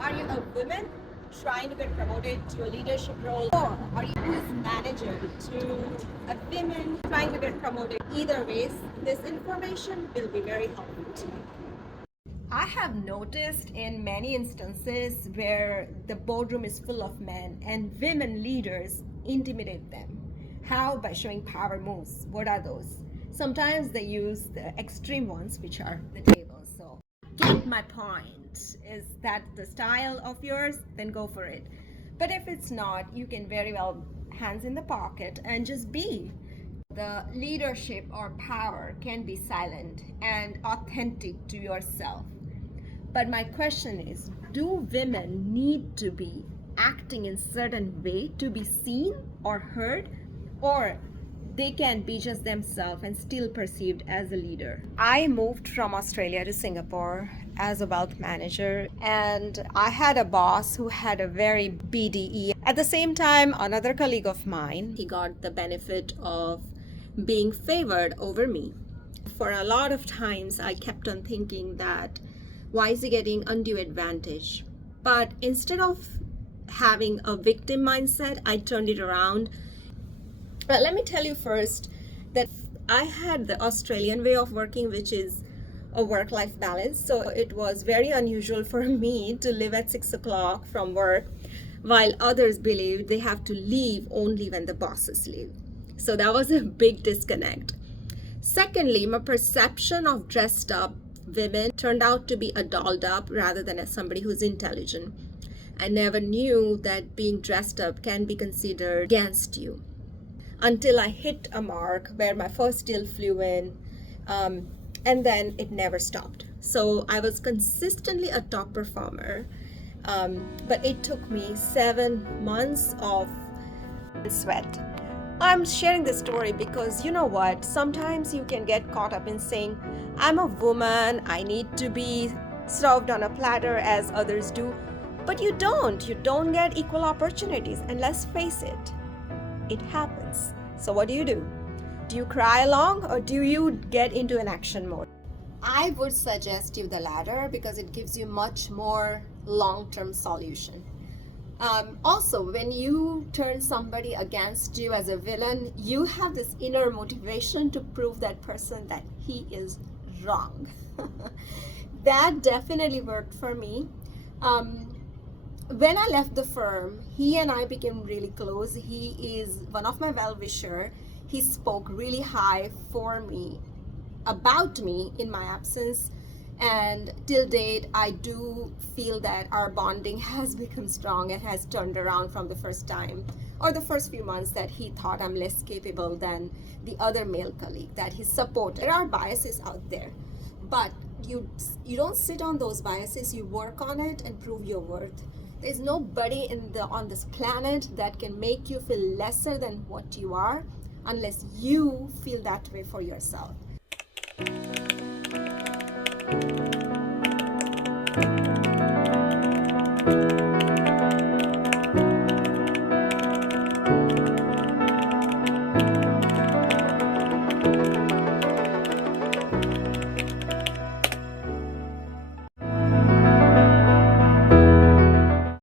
Are you a woman trying to get promoted to a leadership role, or are you a manager to a woman trying to get promoted? Either ways, this information will be very helpful to you. I have noticed in many instances where the boardroom is full of men and women leaders intimidate them. How? By showing power moves. What are those? Sometimes they use the extreme ones, which are the tables. So, get my point. Is that the style of yours? Then go for it. But if it's not, you can very well hands in the pocket and just be. The leadership or power can be silent and authentic to yourself. But my question is, do women need to be acting in certain way to be seen or heard, or they can be just themselves and still perceived as a leader? I moved from Australia to Singapore as a wealth manager, and I had a boss who had a very BDE. At the same time, another colleague of mine, he got the benefit of being favored over me. For a lot of times, I kept on thinking that why is he getting undue advantage? But instead of having a victim mindset, I turned it around. But let me tell you first that I had the Australian way of working, which is a work-life balance. So it was very unusual for me to live at 6 o'clock from work, while others believe they have to leave only when the bosses leave. So that was a big disconnect. Secondly, my perception of dressed up women turned out to be a dolled up rather than as somebody who's intelligent. I never knew that being dressed up can be considered against you until I hit a mark where my first deal flew in, and then it never stopped. So I was consistently a top performer, but it took me 7 months of sweat. I'm sharing this story because you know what? Sometimes you can get caught up in saying, I'm a woman, I need to be served on a platter as others do. But you don't. You don't get equal opportunities. And let's face it, it happens. So what do? Do you cry along, or do you get into an action mode? I would suggest you the latter because it gives you much more long-term solution. Also, when you turn somebody against you as a villain, you have this inner motivation to prove that person that he is wrong. That definitely worked for me. When I left the firm, he and I became really close. He is one of my well-wisher. He spoke really high for me, about me in my absence. And till date, I do feel that our bonding has become strong and has turned around from the first time or the first few months that he thought I'm less capable than the other male colleague that he supported. There are biases out there, but you don't sit on those biases. You work on it and prove your worth. There's nobody on this planet that can make you feel lesser than what you are unless you feel that way for yourself.